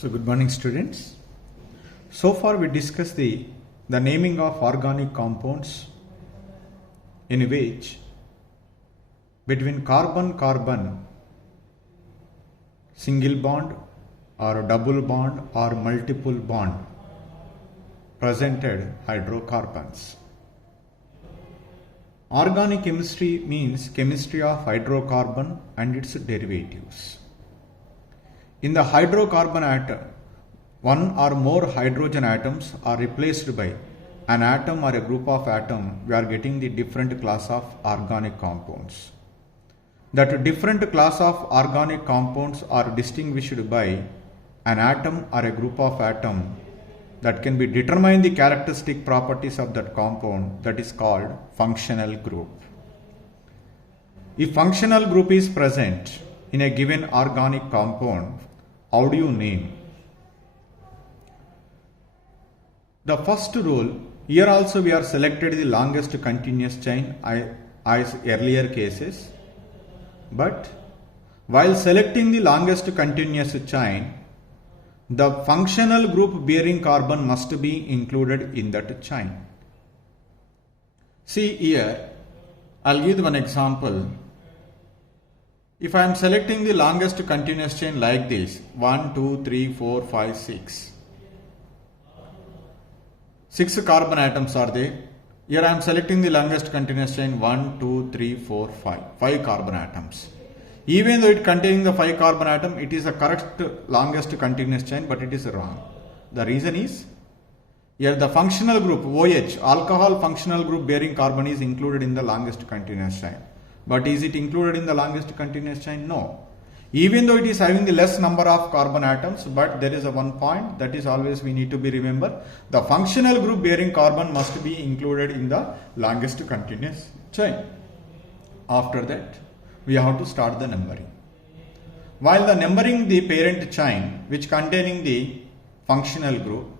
So good morning students. So far we discussed the naming of organic compounds in which between carbon-carbon single bond or double bond or multiple bond presented hydrocarbons. Organic chemistry means chemistry of hydrocarbon and its derivatives. In the hydrocarbon atom, one or more hydrogen atoms are replaced by an atom or a group of atoms. We are getting the different class of organic compounds. That different class of organic compounds are distinguished by an atom or a group of atoms that can be determine the characteristic properties of that compound, that is called functional group. If functional group is present in a given organic compound, how do you name? The first rule, here also we are selected the longest continuous chain as earlier cases, but while selecting the longest continuous chain, the functional group bearing carbon must be included in that chain. See here, I'll give one example. If I am selecting the longest continuous chain like this, 1, 2, 3, 4, 5, 6. 6 carbon atoms are there. Here I am selecting the longest continuous chain 1, 2, 3, 4, 5. 5 carbon atoms. Even though it containing the 5 carbon atom, it is a correct longest continuous chain, but it is wrong. The reason is, here the functional group OH, alcohol functional group bearing carbon, is included in the longest continuous chain. But is it included in the longest continuous chain? No. Even though it is having the less number of carbon atoms, but there is a one point that is always we need to be remember. The functional group bearing carbon must be included in the longest continuous chain. After that, we have to start the numbering. While the numbering the parent chain which containing the functional group,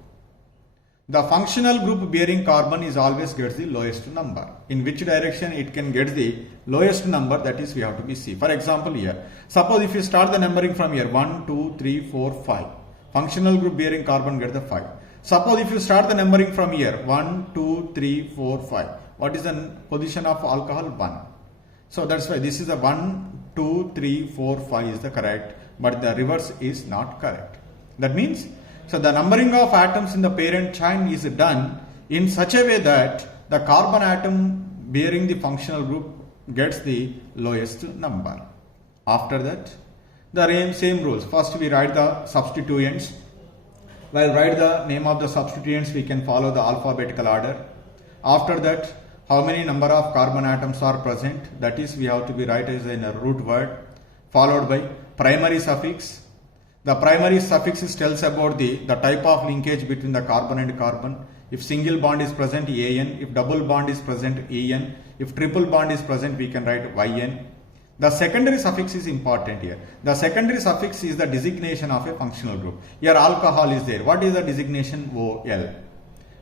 the functional group bearing carbon is always gets the lowest number. In which direction it can get the lowest number, that is we have to be see. For example here, suppose if you start the numbering from here 1, 2, 3, 4, 5. Functional group bearing carbon get the 5. Suppose if you start the numbering from here 1, 2, 3, 4, 5. What is the position of alcohol? 1. So that's why this is a 1, 2, 3, 4, 5 is the correct, but the reverse is not correct. That means, so the numbering of atoms in the parent chain is done in such a way that the carbon atom bearing the functional group gets the lowest number. After that, the same rules. First we write the substituents. While write the name of the substituents, we can follow the alphabetical order. After that, how many number of carbon atoms are present, that is we have to be write as in a root word, followed by primary suffix. The primary suffix tells about the type of linkage between the carbon and carbon. If single bond is present, AN. If double bond is present, AN. If triple bond is present, we can write YN. The secondary suffix is important here. The secondary suffix is the designation of a functional group. Here alcohol is there. What is the designation? OL.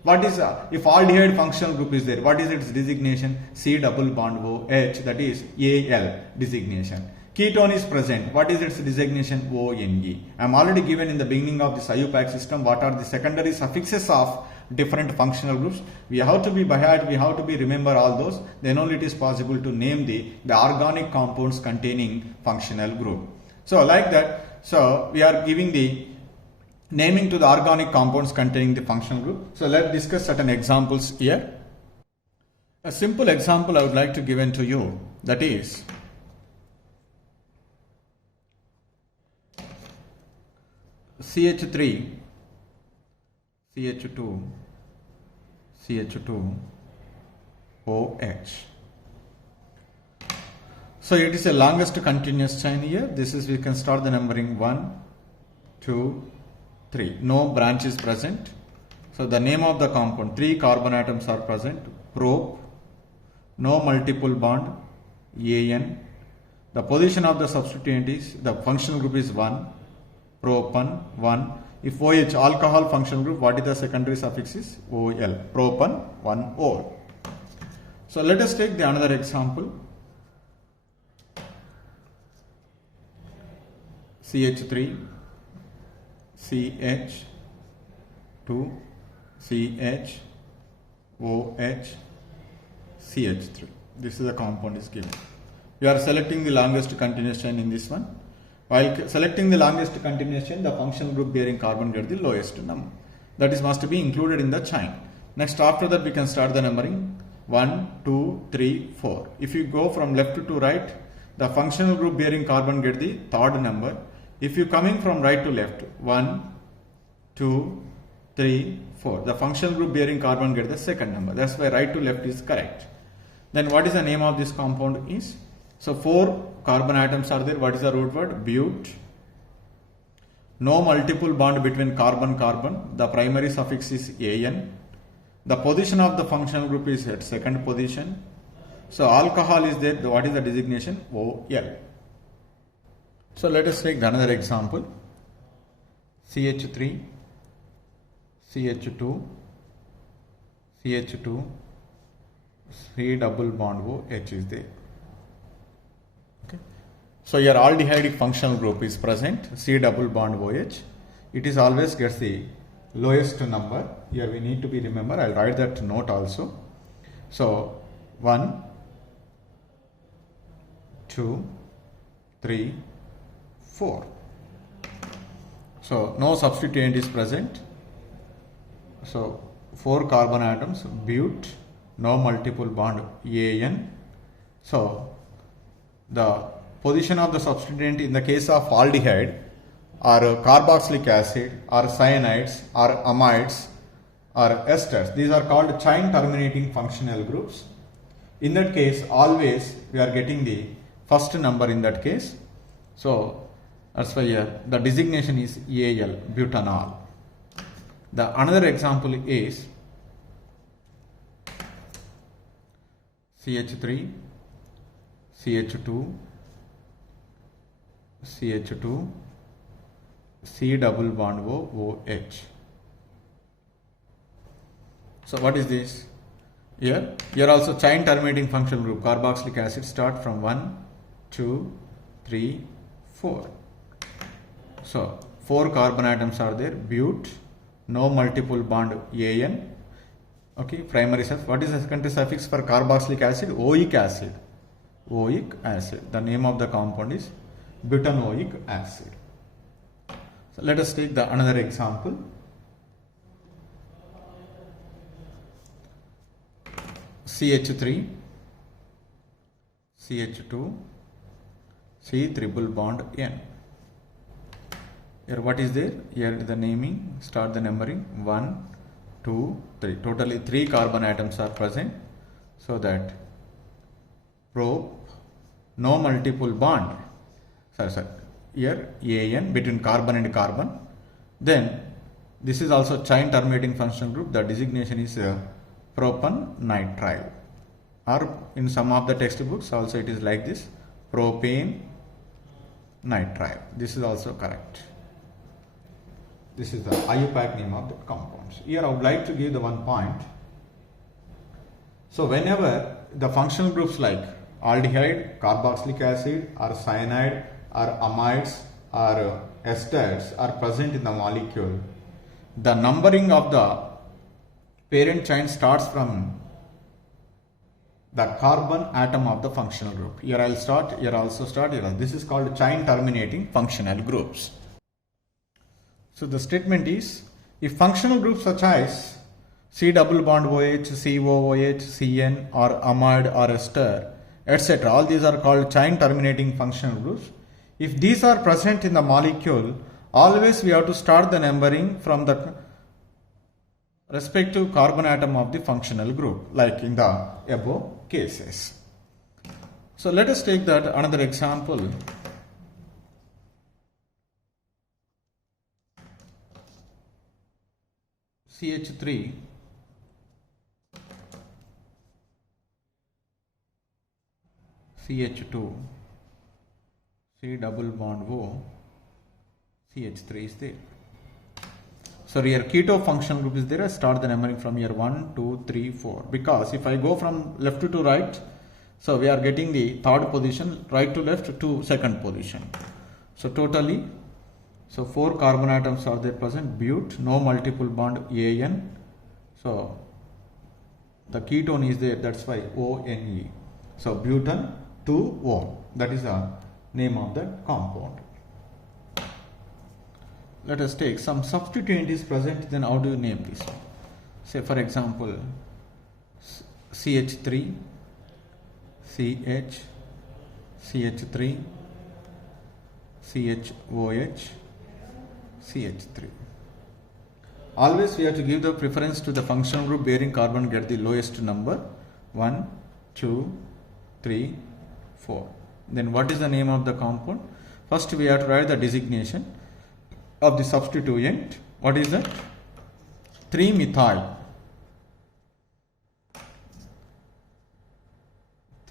What is if aldehyde functional group is there? What is its designation? C double bond OH, that is AL designation. Ketone is present. What is its designation? ONE. I am already given in the beginning of this IUPAC system what are the secondary suffixes of different functional groups. We have to be by heart, we have to be remember all those. Then only it is possible to name the organic compounds containing functional group. So like that, so we are giving the naming to the organic compounds containing the functional group. So let's discuss certain examples here. A simple example I would like to give to you, that is CH3, CH2, CH2, OH. So it is a longest continuous chain here. This is, we can start the numbering 1, 2, 3. No branch is present. So the name of the compound, 3 carbon atoms are present. Prop, no multiple bond, AN. The position of the substituent is, the functional group is 1. Propan 1. If OH, alcohol functional group, what is the secondary suffix is? OL. Propan 1 OL. So let us take the another example. CH3, CH, 2, CH, OH, CH3. This is the compound is given. We are selecting the longest continuous chain in this one. While selecting the longest continuous chain, the functional group bearing carbon get the lowest number. That is must be included in the chain. Next, after that we can start the numbering 1, 2, 3, 4. If you go from left to right, the functional group bearing carbon get the third number. If you coming from right to left, 1, 2, 3, 4. The functional group bearing carbon get the second number. That's why right to left is correct. Then what is the name of this compound is? So 4 carbon atoms are there. What is the root word? But. No multiple bond between carbon-carbon. The primary suffix is An. The position of the functional group is at second position. So alcohol is there. What is the designation? OL. So let us take another example. CH3, CH2, CH2, C double bond OH is there. Okay. So your aldehyde functional group is present, C double bond OH. It is always gets the lowest number. Here we need to be remember. I'll write that note also. So 1, 2, 3, 4. So no substituent is present. So 4 carbon atoms, but, no multiple bond An. So the position of the substituent in the case of aldehyde are carboxylic acid or cyanides or amides or esters. These are called chain terminating functional groups. In that case, always we are getting the first number in that case. So that's why here the designation is Al, butanol. The another example is CH3, CH2, CH2, C double bond OH. So what is this? Here also chain terminating functional group, carboxylic acid start from 1, 2, 3, 4. So 4 carbon atoms are there, but, no multiple bond An. Okay, primary suffix. What is the secondary suffix for carboxylic acid? Oic acid. Oic acid. The name of the compound is butanoic acid. So let us take the another example. CH3, CH2, C triple bond N. Here what is there? Here the naming, start the numbering 1, 2, 3. Totally 3 carbon atoms are present. So that prop, no multiple bond. Sorry. Here An between carbon and carbon. Then this is also chain terminating functional group. The designation is propanitrile. Or in some of the textbooks also it is like this, propane nitrile. This is also correct. This is the IUPAC name of the compounds. Here I would like to give the one point. So whenever the functional groups like aldehyde, carboxylic acid or cyanide or amides or esters are present in the molecule, the numbering of the parent chain starts from the carbon atom of the functional group. Here I'll start, here also start, here. This is called chain terminating functional groups. So the statement is, if functional groups such as C double bond OH, COOH, CN or amide or ester, etc. all these are called chain terminating functional groups. If these are present in the molecule, always we have to start the numbering from the respective carbon atom of the functional group, like in the above cases. So let us take that another example. CH3, CH2, C double bond O, CH3 is there. So here keto functional group is there. I start the numbering from here 1, 2, 3, 4. Because if I go from left to right, so we are getting the third position, right to left to second position. So totally So 4 carbon atoms are there present. But, no multiple bond AN. So the ketone is there, that's why ONE. So butan 2-O. That is the name of the compound. Let us take some substituent is present, then how do you name this one? Say for example CH3, CH, CH3, CHOH, CH3. Always we have to give the preference to the functional group bearing carbon get the lowest number. 1, 2, 3, 4. Then what is the name of the compound? First we have to write the designation of the substituent. What is that? 3-methyl.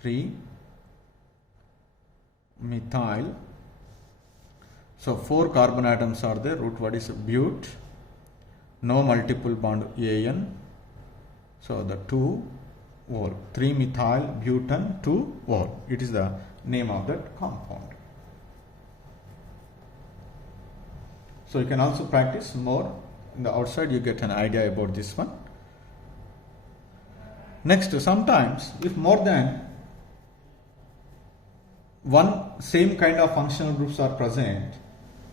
3-methyl. So 4 carbon atoms are there. Root word is but. No multiple bond AN. So the 2-ol. 3-methyl butan 2-ol. It is the name of that compound. So you can also practice more. In the outside you get an idea about this one. Next, sometimes if more than one same kind of functional groups are present,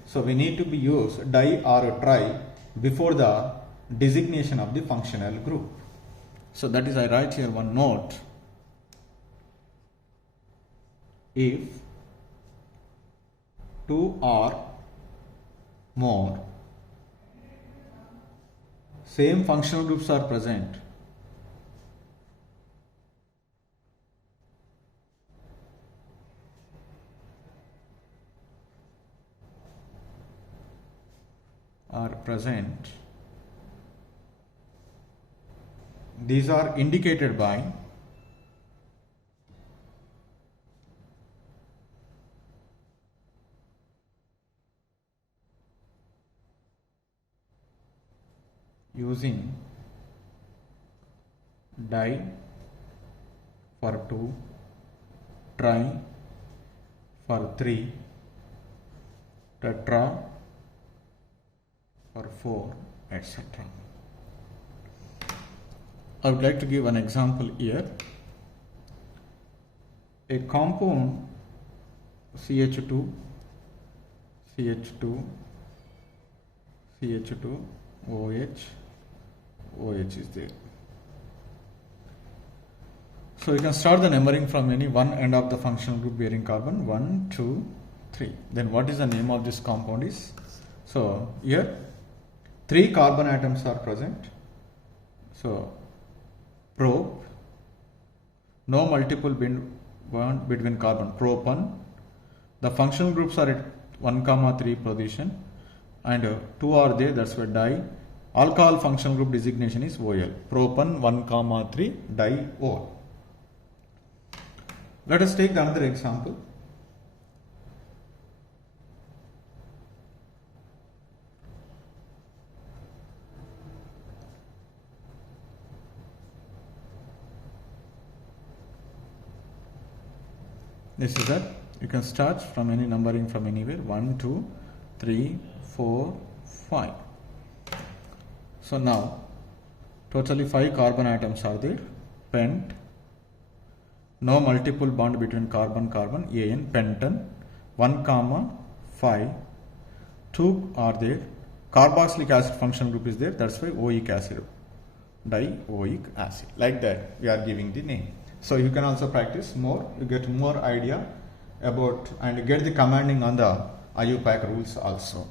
so we need to be used di or tri before the designation of the functional group. So that is, I write here one note. If 2 or more same functional groups are present, these are indicated by using di for 2, tri for 3, tetra for 4, etc. I would like to give an example here. A compound CH2, CH2, CH2, OH, OH is there. So you can start the numbering from any one end of the functional group bearing carbon. 1, 2, 3. Then what is the name of this compound is? So here 3 carbon atoms are present. So prop, no multiple bond between carbon, propan. The functional groups are at 1, 3 position, and 2 are there, that's why di. Alcohol functional group designation is OL. Propan 1, 3 diol. Let us take another example. This is that you can start from any numbering from anywhere. 1, 2, 3, 4, 5. So now totally 5 carbon atoms are there. Pent, no multiple bond between carbon carbon, AN, pentan. 1, 5, 2 are there. Carboxylic acid functional group is there, that's why oic acid, dioic acid. Like that we are giving the name. So you can also practice more, you get more idea about and get the commanding on the IUPAC rules also.